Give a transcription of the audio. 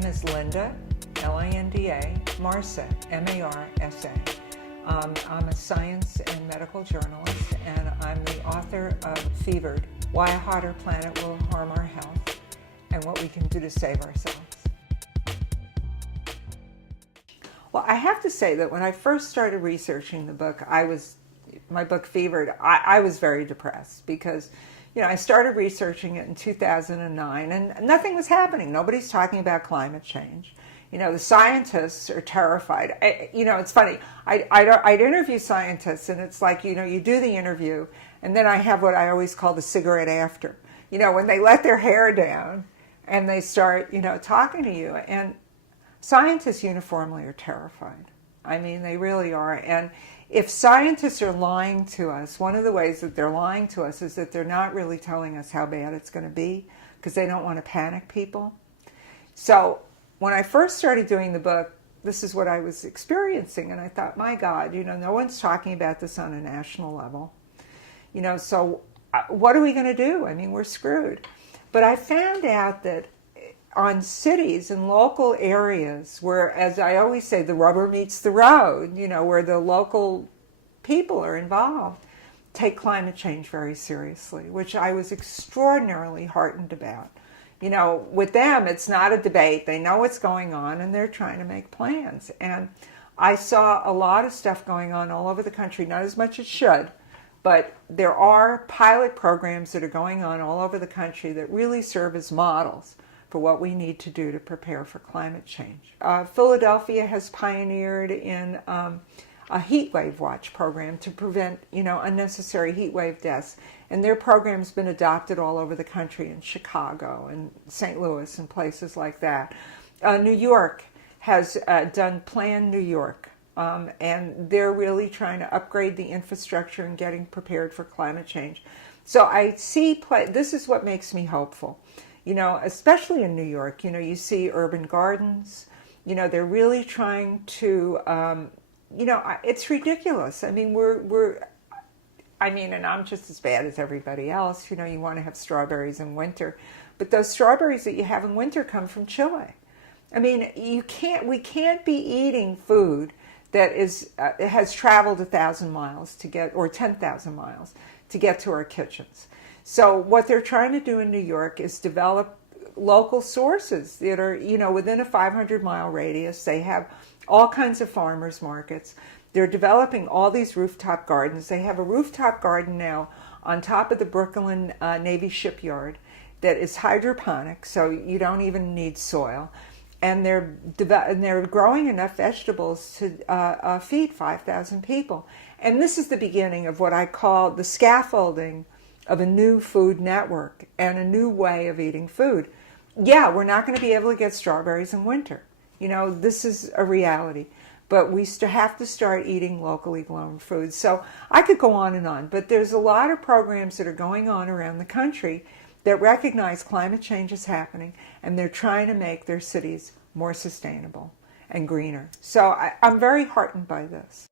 name is Linda, Linda Marsa, Marsa. I'm a science and medical journalist, and I'm the author of Fevered, Why a Hotter Planet Will Harm Our Health, and What We Can Do to Save Ourselves. Well, I have to say that when I first started researching the book, my book Fevered, I was very depressed because, I started researching it in 2009 and nothing was happening. Nobody's talking about climate change. The scientists are terrified. It's funny. I'd interview scientists, and it's like, you do the interview, and then I have what I always call the cigarette after. When they let their hair down and they start, talking to you. And scientists uniformly are terrified. I mean, they really are. And if scientists are lying to us, one of the ways that they're lying to us is that they're not really telling us how bad it's going to be because they don't want to panic people. So when I first started doing the book, this is what I was experiencing. And I thought, my God, no one's talking about this on a national level. So what are we going to do? I mean, we're screwed. But I found out that on cities and local areas where, as I always say, the rubber meets the road, where the local people are involved, take climate change very seriously, which I was extraordinarily heartened about. With them, it's not a debate. They know what's going on, and they're trying to make plans. And I saw a lot of stuff going on all over the country, not as much as should, but there are pilot programs that are going on all over the country that really serve as models for what we need to do to prepare for climate change. Philadelphia has pioneered in a heat wave watch program to prevent, unnecessary heat wave deaths. And their program's been adopted all over the country, in Chicago and St. Louis and places like that. New York has done Plan New York, and they're really trying to upgrade the infrastructure and getting prepared for climate change. So I see, this is what makes me hopeful. Especially in New York, you see urban gardens, they're really trying to, it's ridiculous. I mean, and I'm just as bad as everybody else. You want to have strawberries in winter, but those strawberries that you have in winter come from Chile. I mean, we can't be eating food that has traveled 1,000 miles to get, or 10,000 miles to get to our kitchens. So what they're trying to do in New York is develop local sources that are, within a 500-mile radius. They have all kinds of farmers markets. They're developing all these rooftop gardens. They have a rooftop garden now on top of the Brooklyn Navy shipyard that is hydroponic, so you don't even need soil. And they're growing enough vegetables to feed 5,000 people. And this is the beginning of what I call the scaffolding of a new food network and a new way of eating food. Yeah, we're not going to be able to get strawberries in winter. This is a reality. But we have to start eating locally grown food. So I could go on, but there's a lot of programs that are going on around the country that recognize climate change is happening, and they're trying to make their cities more sustainable and greener. So I'm very heartened by this.